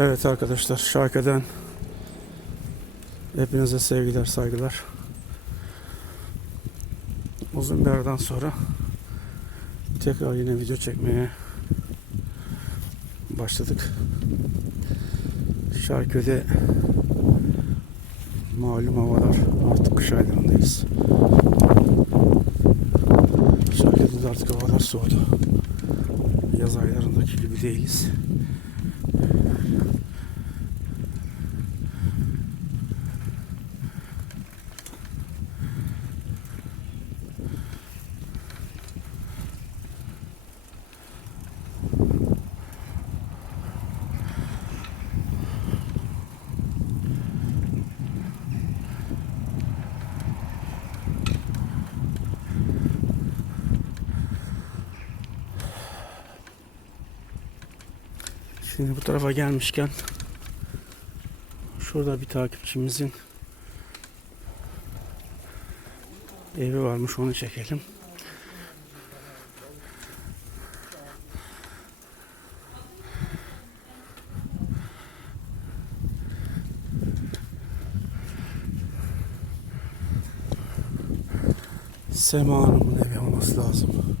Evet arkadaşlar Şarkı'dan hepinize sevgiler saygılar. Uzun bir aradan sonra tekrar yine video çekmeye başladık. Şarköy'de malum havalar artık kış aylarındayız. Şarköy'de de artık havalar soğudu. Yaz aylarındaki gibi değiliz. Şimdi bu tarafa gelmişken şurada bir takipçimizin evi varmış onu çekelim. Sema Hanım'ın evi olması lazım.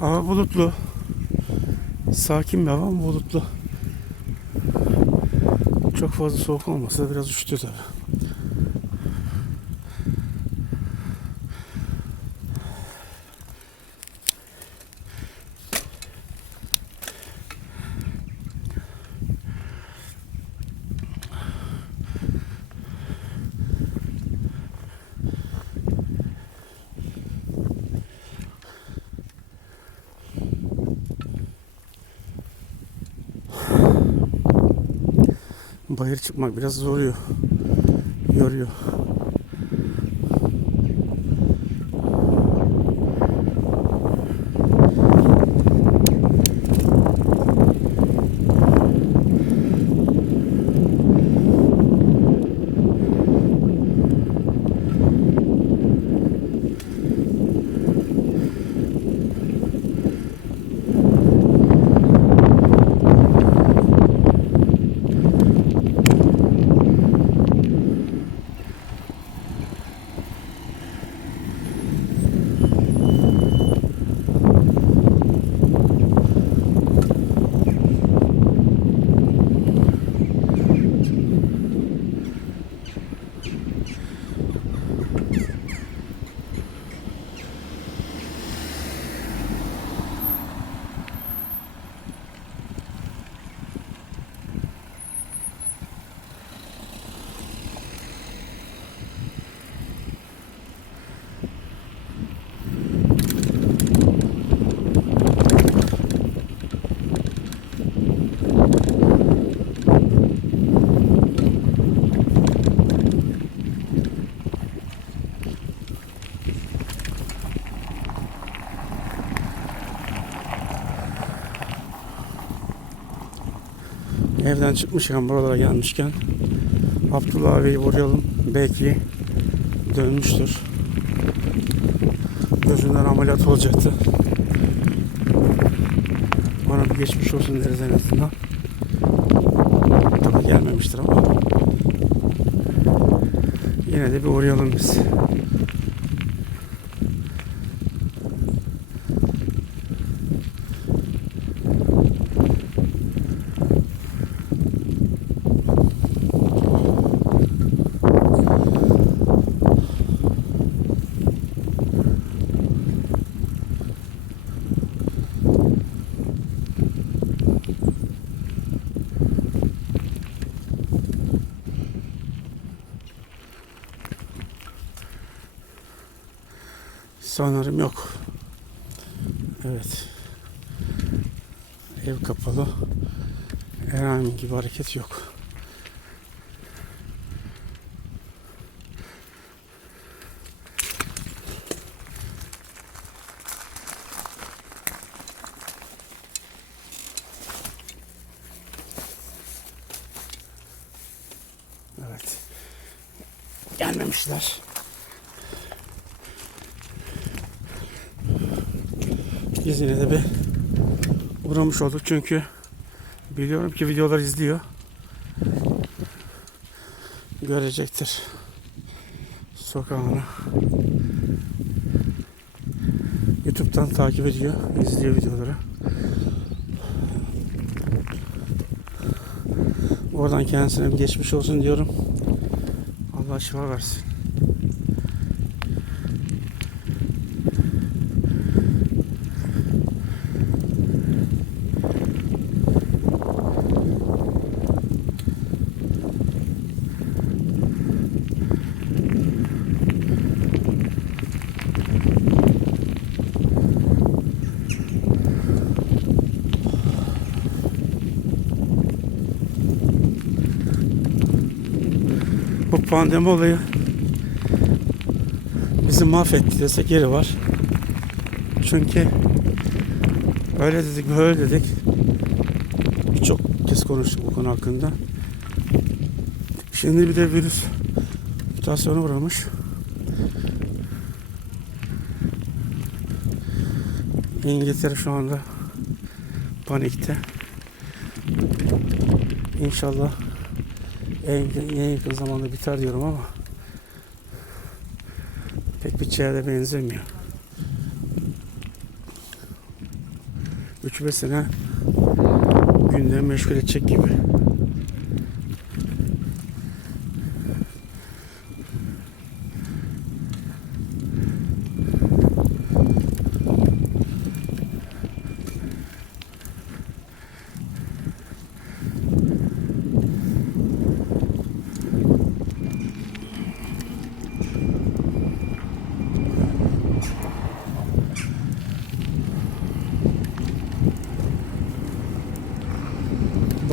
Hava bulutlu. Sakin bir hava ama bulutlu. Çok fazla soğuk olmasa biraz üşütüyor tabi. Bayır çıkmak biraz zoruyor. Yoruyor. Evden çıkmışken buralara gelmişken Abdullah abiyi uğrayalım. Belki dönmüştür. Gözünden ameliyat olacaktı. Ona bir geçmiş olsun deriz en azından. Tabii gelmemiştir ama. Yine de bir uğrayalım biz. Sanırım yok. Evet. Ev kapalı. Herhangi bir hareket yok. Evet. Gelmemişler. Biz yine de bir uğramış olduk çünkü biliyorum ki videolar izliyor. Görecektir sokağını. YouTube'dan takip ediyor, izliyor videoları. Oradan kendisine bir geçmiş olsun diyorum. Allah şifa versin. Bu pandemi olayı bizi mahvetti desek yeri var. Çünkü öyle dedik böyle dedik. Birçok kez konuştuk bu konu hakkında. Şimdi bir de virüs mutasyona uğramış. İngiltere şu anda panikte. İnşallah en, yakın zamanda biter diyorum ama pek biteceğe de benzemiyor. 3-5 sene gündemi meşgul edecek gibi.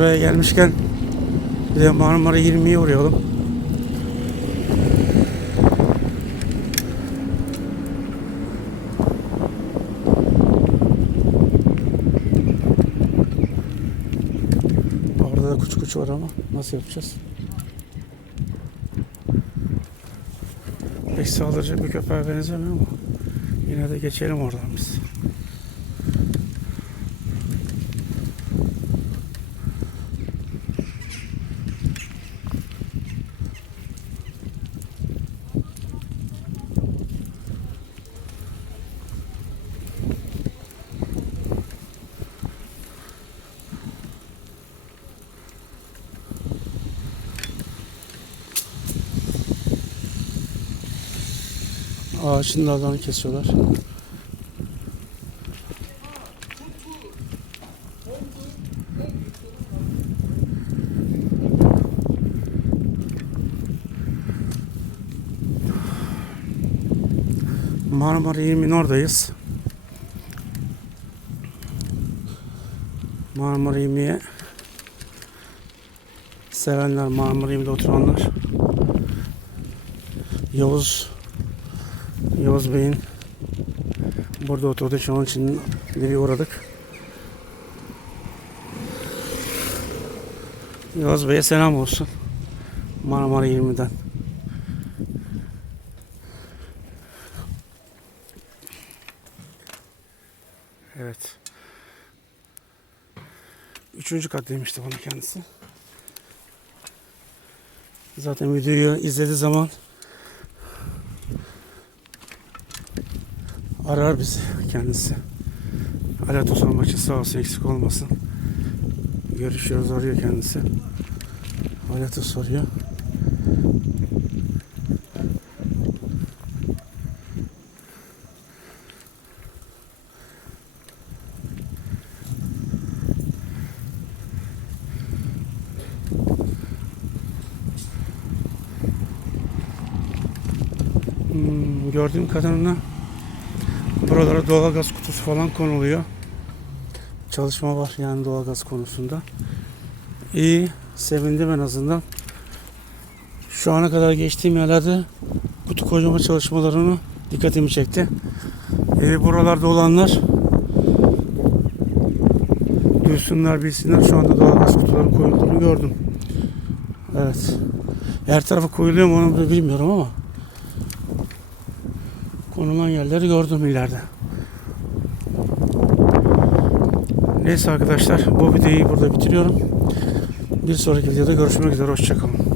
Buraya gelmişken bir de Marmara 20'ye uğrayalım. Orada da kuş kuş var ama nasıl yapacağız? Pek saldıracak bir köpeğe benzemiyor ama yine de geçelim oradan biz. Ağaçın dallarını kesiyorlar. Marmara 20'nin oradayız. Marmara 20'ye sevenler, Marmara 20'de oturanlar Yavuz Yavuz Bey'in burada oturduğu için onun için bir uğradık. Yavuz Bey'e selam olsun. Marmara 20'den. Evet. Üçüncü kat demişti bana kendisi. Zaten videoyu izlediği zaman arar bizi kendisi. Alat Osman maçı sağ olsun eksik olmasın. Görüşüyoruz arıyor kendisi. Alat'ı soruyor. Hmm, gördüğüm kadarıyla Buralara doğalgaz kutusu falan konuluyor. Çalışma var yani doğalgaz konusunda. İyi, sevindim en azından. Şu ana kadar geçtiğim yerlerde kutu koyma çalışmalarını dikkatimi çekti. Ee, buralarda olanlar duysunlar bilsinler şu anda doğalgaz kutuları koyulduğunu gördüm. Evet. Her tarafa koyuluyor mu onu da bilmiyorum ama konulan yerleri gördüm ileride. Neyse arkadaşlar bu videoyu burada bitiriyorum. Bir sonraki videoda görüşmek üzere. Hoşçakalın.